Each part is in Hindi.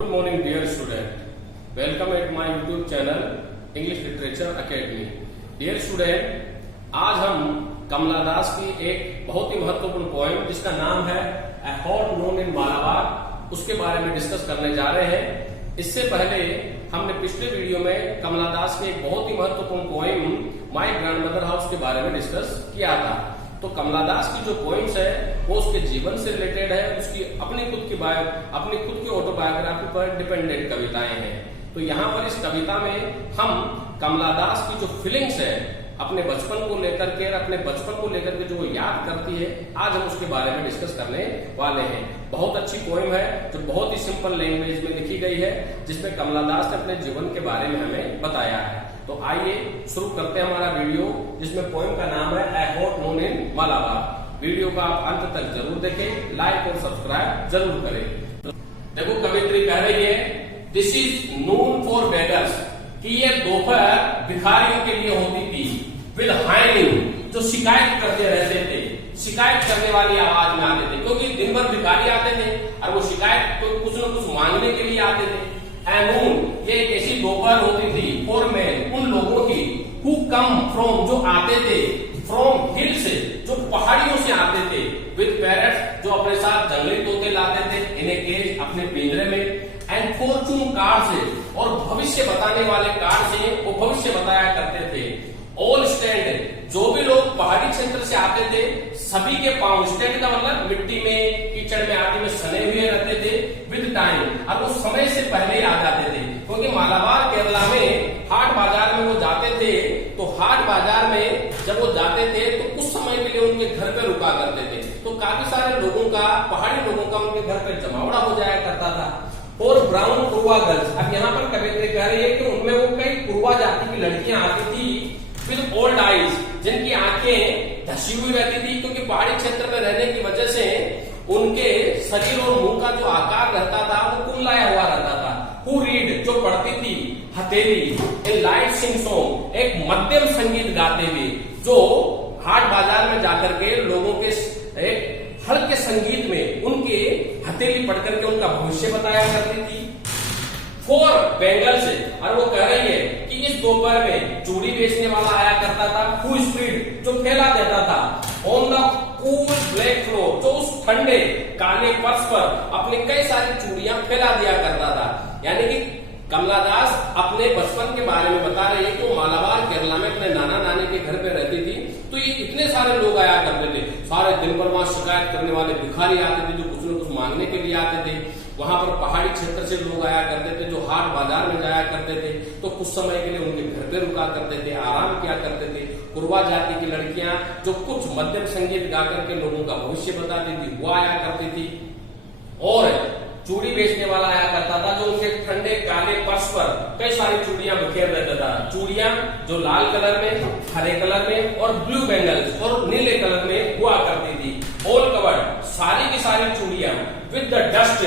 Good morning dear student. Welcome at my YouTube channel English Literature Academy. Dear student, आज हम कमला दास की एक बहुत ही महत्वपूर्ण पोएम जिसका नाम है A Hot Noon in Malabar उसके बारे में डिस्कस करने जा रहे हैं। इससे पहले हमने पिछले वीडियो में कमला दास की एक बहुत ही महत्वपूर्ण पोएम माय ग्रैंडमदर हाउस के बारे में डिस्कस किया था। तो कमला दास की जो पोएम्स है वो उसके जीवन से रिलेटेड है, उसकी अपनी खुद की ऑटोबायोग्राफी पर डिपेंडेंट कविताएं हैं। तो यहाँ पर इस कविता में हम कमला दास की जो फीलिंग्स है अपने बचपन को लेकर के, अपने बचपन को लेकर के जो वो याद करती है, आज हम उसके बारे में डिस्कस करने वाले हैं। बहुत अच्छी पोएम है जो बहुत ही सिंपल लैंग्वेज में लिखी गई है, जिसमें कमला दास ने अपने जीवन के बारे में हमें बताया है। तो आइए शुरू करते हैं हमारा वीडियो, जिसमें पोएम का नाम है ए हॉट नून इन मालाबार। वीडियो का आप अंत तक जरूर देखें, लाइक और सब्सक्राइब जरूर करें। देखो कवित्री कह रही है, this is Noon for beggars, कि ये दोपहर भिखारियों के लिए होती थी। विद हाइनिंग, जो शिकायत करते रहते थे, शिकायत करने वाली आवाज में आते थे, क्योंकि दिन भर भिखारी आते थे और वो शिकायत तो कुछ न कुछ मांगने के लिए आते थे। नून, ये एक ऐसी दोपहर होती थी फॉर मैन, उन लोगों की, हु कम फ्रॉम, जो आते थे, फ्रॉम हिल से, जो पहाड़ियों से आते थे, विद पैरट्स, जो अपने साथ जंगली तोते लाते थे, इन्हें केज, अपने पिंजरे में, एंड फॉर्चून कार्ड से, और भविष्य बताने वाले कार्ड से वो भविष्य बताया करते थे। ऑल स्टैंड, जो भी लोग पहाड़ी क्षेत्र से आते थे सभी के पांव, स्टैंड का मतलब मिट्टी में, कीचड़ में आदि में सने हुए रहते थे। विद टाइम, और वो समय से पहले ही आ जाते थे, क्योंकि मालाबार केरला में हाट बाजार में वो जाते थे। तो हाट बाजार में जब वो जाते थे तो कुछ समय के लिए उनके घर पे रुका करते थे। तो काफी सारे लोगों का, पहाड़ी लोगों का उनके घर पे जमावड़ा हो जाया करता था। और ब्राउन कुरुआ गर्ल्स, अब यहाँ पर कवित्री कह रही है कि उनमें वो कई कुरुआ जाति की लड़कियां आती थी, विद ओल्ड आईज, जिनकी आंखें धसी हुई रहती थी, क्योंकि पहाड़ी क्षेत्र में रहने की वजह से उनके शरीर और मुंह का जो आकार रहता था वो कुंडलाया हुआ रहता था। हु रीड, जो पढ़ती थी, हथेली, ए लाइट सिंग सॉन्ग, एक मध्यम संगीत गाते हुए, जो हाट बाजार में जाकर के लोगों के एक हल्के संगीत में उनके हथेली पढ़ करके उनका भविष्य बताया करती थी। फॉर बेंगल से, और वो कह रही है कि इस दोपहर में चूड़ी बेचने वाला आया करता था, हु स्प्रीड, जो फैला देता था, on the cool black floor, जो उस ठंडे काले फर्श पर अपने कई सारी चूड़ियां फैला दिया करता था। यानी कि कमला दास अपने बचपन के बारे में बता रही है कि वो मालाबार केरला में अपने नाना नानी के घर पे रहती थी। तो ये इतने सारे लोग आया करते थे, सारे दिन भर वहां शिकायत करने वाले भिखारी आते थे, जो कुछ न कुछ मांगने के लिए आते थे। वहां पर पहाड़ी क्षेत्र से लोग आया करते थे, जो हाट बाजार में जाया करते थे, तो कुछ समय के लिए उनके घर पे रुका करते थे, आराम किया करते थे। कुरवा जाति की लड़कियां जो कुछ मध्यम संगीत गा करके लोगों का भविष्य बताती थी, वो आया करती थी। और चूड़ी बेचने वाला आया करता था, जो उनके ठंडे काले फर्श पर कई सारी चूड़ियां बिखेर देता था। चूड़ियां जो लाल कलर में, हरे कलर में और ब्लू बैंगल्स और नीले कलर में हुआ करती थी। ऑल कवर्ड, सारी की सारी चूड़ियां, विद द डस्ट,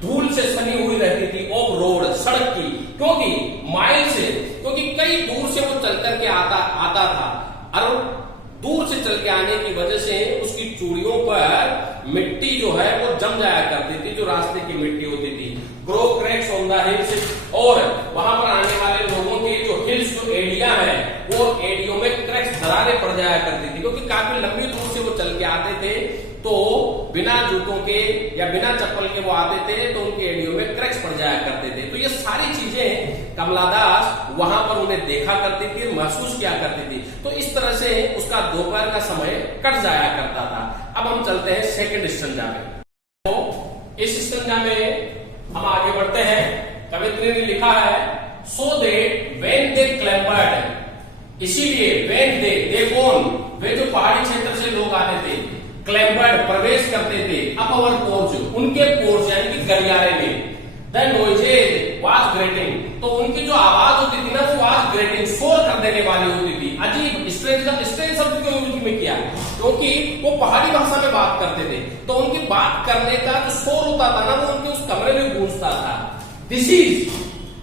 धूल से सनी हुई रहती थी, ऑफ रोड, सड़क की, क्योंकि माइल से, क्योंकि कई दूर से वो चल करके आता था, और दूर से चल के आने की वजह से उसकी चूड़ियों पर मिट्टी जो है वो जम जाया करती थी, जो रास्ते की मिट्टी होती थी। Grow cracks on the hills, और वहां पर आने वाले लोगों के जो हिल्स, जो एडिया है, वो एडियो में क्रैक्स, दरारें पड़ जाया करती थी, क्योंकि काफी लंबी दूर से वो चल के आते थे। तो बिना जूतों के या बिना चप्पल के वो आते थे, तो उनके एडियो में क्रैक्स पड़ जाया करते थे। तो ये सारी चीजें कमला दास वहां पर उन्हें देखा करती थी, महसूस किया करती थी। तो इस तरह से उसका दोपहर का समय कट जाया करता था। अब हम चलते हैं सेकंड स्टंजा में। तो इस स्टंजा में हम आगे बढ़ते हैं। कवित्री ने लिखा है, सो दैट व्हेन दे क्लैम्बर्ड, इसीलिए व्हेन दे कौन, वे जो पहाड़ी क्षेत्र से लोग आते थे, क्लैम्बर्ड, प्रवेश करते थे, अप अवर पोर्च, उनके पोर्च यानी कि गलियारे में, द नॉइजेज वाज ग्रेटिंग, तो उनकी जो आवाज होती थी ना, वो वाज ग्रेटिंग, शोर कर देने वाली होती थी। अजीब, स्ट्रेंज शब्द क्यों यूज में किया, क्योंकि वो पहाड़ी भाषा में बात करते थे, तो उनकी बात करने का जो शोर होता था ना, वो उनके उस कमरे में गूंजता था। दिस इज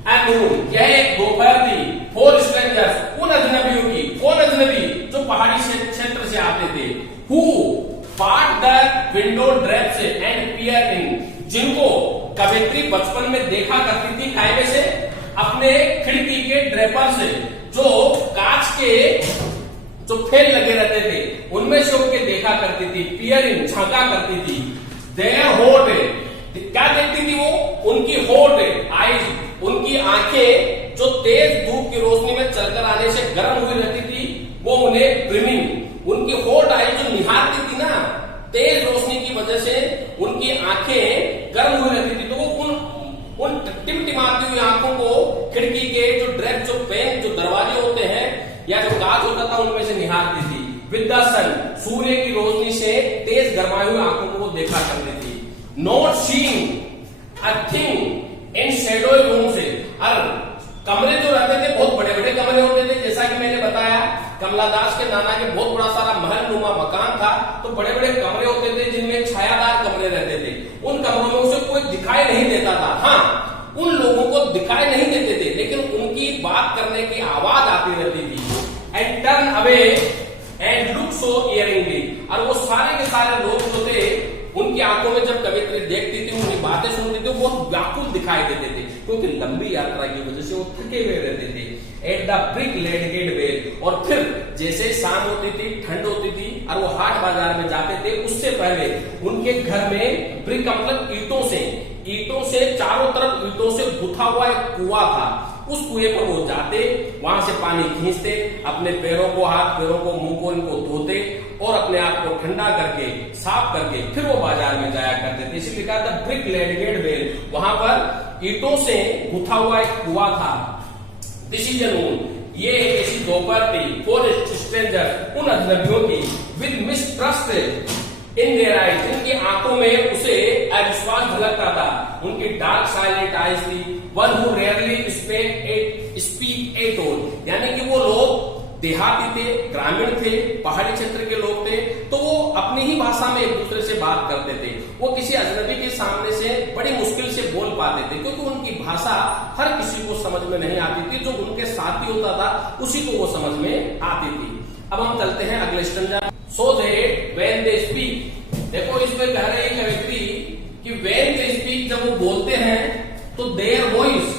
ए नून, यह एक दोपहर थी, फॉर स्ट्रेंजर्स, उन अजनबियों की, कौन अजनबी, जो पहाड़ी क्षेत्र से आते थे, who part the window drapes and peer in, जिनको कवित्री बचपन में देखा करती थी कायदे से अपने खिड़की के ड्रेपर से, जो कांच के जो फेल लगे रहते थे उनमें से उनके देखा करती थी, पियरिंग झांका करती थी। देयर होट, क्या देखती थी वो? उनकी होट आईज, उनकी आंखें जो तेज धूप की रोशनी में चलकर आने से गर्म हुई रहती थी, वो उन्हें ब्रिमिंग, उनकी होट आईज जो निहारती थी ना तेज रोशनी की वजह से, उनकी आंखें गर्म हुई रहती थी, तो वो उन टिमटिमाती हुई आंखों को खिड़की के जो ड्रेप, जो पेन, जो दरवाजे होते हैं या जो कांच होता था उनमें से निहारती थी। विद द सन, सूर्य की रोशनी से तेज गरमाई हुई आंखों को वो देखा करती थी। Not seeing a thing in shadowy room से, और कमरे जो रहते थे बहुत बड़े बड़े कमरे होते थे, जैसा कि मैंने बताया कमला दास के नाना के बहुत बड़ा सारा महल नुमा मकान था, तो बड़े बड़े कमरे होते थे जिनमें छायादार कमरे रहते थे। उन कमरों में उसे कोई दिखाई नहीं देता था। हाँ, उन लोगों को दिखाई नहीं देते थे, लेकिन उनकी बात करने की आवाज आती रहती थी। And turn away and look so yearningly, और वो सारे के सारे लोग जो थे उनकी आंखों में जब कवित्री देखती थी, उनकी बातें सुनती थी, वो बहुत व्याकुल दिखाई देते थे, क्योंकि लंबी यात्रा की वजह से वो थके हुए रहते थे। At the brick laid gateway, और फिर जैसे शाम होती थी, ठंड होती थी और वो हाट बाजार में जाते थे, उससे पहले उनके घर में ब्रिक मतलब ईटों से चारों तरफ ईटों से गुथा हुआ एक कुआं था। उस कुएं पर वो जाते, वहां से पानी खींचते, अपने पैरों को, हाथ पैरों को, मुंह को इनको धोते और अपने आप को ठंडा करके, साफ करके फिर वो बाजार में जाया करते थे। इसीलिए लिखा था ब्रिक लेड गेट वेल, वहां पर ईटों से गुथा हुआ एक कुआं था। डिसीजन ये एक ऐसी दोपहर थी फॉर स्ट्रेंजर, उन अजनबियों की, with mistrust in their eyes, उनकी आंखों में उसे अविश्वास झलकता था। उनकी डार्क साइलेंट आईज थी। One who rarely speak at all, यानी कि वो लोग देहाती थे, ग्रामीण थे, पहाड़ी क्षेत्र के लोग थे, तो वो अपनी ही भाषा में एक दूसरे से बात करते थे। वो किसी अजनबी के सामने से बड़ी मुश्किल से बोल पाते थे, क्योंकि उनकी भाषा हर किसी को समझ में नहीं आती थी। जो उनके साथी होता था उसी को वो समझ में आती थी। अब हम चलते हैं अगले stanza. So that when they speak, देखो इसमें कह रहे हैं कवित्री कि व्हेन दे स्पीक, जब वो बोलते हैं तो देयर वॉइस,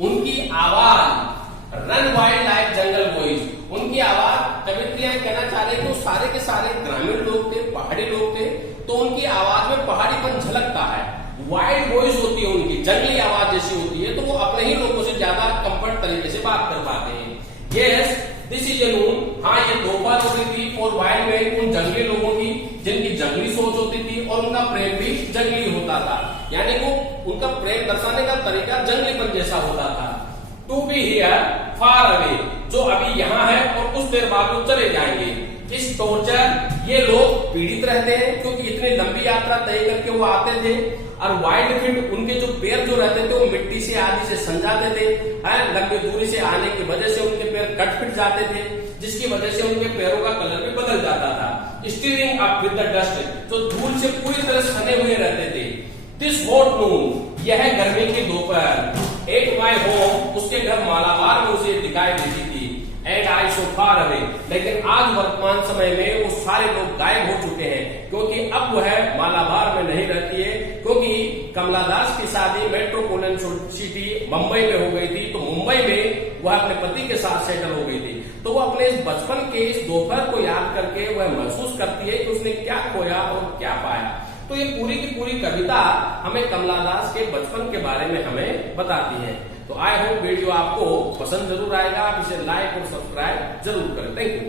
उनकी आवाज, रन वाइल्ड लाइक जंगल वॉइस, उनकी आवाज, कवित्रियां कहना चाह रहे कि सारे के सारे ग्रामीण लोग थे, पहाड़ी लोग थे, तो उनकी आवाज में पहाड़ीपन झलकता है। वाइल्ड वॉइस होती है उनकी, जंगली आवाज जैसी होती है, तो वो अपने ही लोगों से ज्यादा कंफर्ट तरीके से बात कर पाते हैं। यस दिस इज नून, हाँ ये दोपहर होती थी फॉर वाइल्ड मैन, उन जंगली लोगों की जिनकी जंगली सोच होती थी और उनका प्रेम भी जंगली होता था, यानी वो उनका प्रेम दर्शाने का तरीका जंगलीपन जैसा होता था। To be here far away, जो अभी यहाँ है और कुछ देर बाद वो चले जाएंगे। इस टॉर्चर, ये लोग पीड़ित रहते हैं क्योंकि इतनी लंबी यात्रा तय करके वो आते थे, और वाइल्ड फीट, उनके जो पैर जो रहते थे वो मिट्टी से आदि से सन जाते थे, लंबी दूरी से आने की वजह से उनके पैर कट फिट जाते थे, जिसकी वजह से उनके पैरों का कलर भी बदल जाता था। Steering up with the dust, जो धूल से पूरी तरह सने हुए रहते थे। दिस हॉट नून, यह गर्मी की दोपहर, एट माई होम, उसके घर मालाबार में उसे दिखाई देती थी। And I so far away, लेकिन आज वर्तमान समय में वो सारे लोग गायब हो चुके हैं, क्योंकि अब वह मालाबार में नहीं रहती है, क्योंकि कमला दास की शादी मेट्रोपोलिटन सिटी मुंबई में हो गई थी, तो मुंबई में वह अपने पति के साथ सेटल हो गई थी। तो वो अपने इस बचपन के इस दोपहर को याद करके वह महसूस करती है कि उसने क्या खोया और क्या पाया। तो ये पूरी की पूरी कविता हमें कमला दास के बचपन के बारे में हमें बताती है। तो आई होप वीडियो आपको पसंद जरूर आएगा, आप इसे लाइक और सब्सक्राइब जरूर करें। Thank you.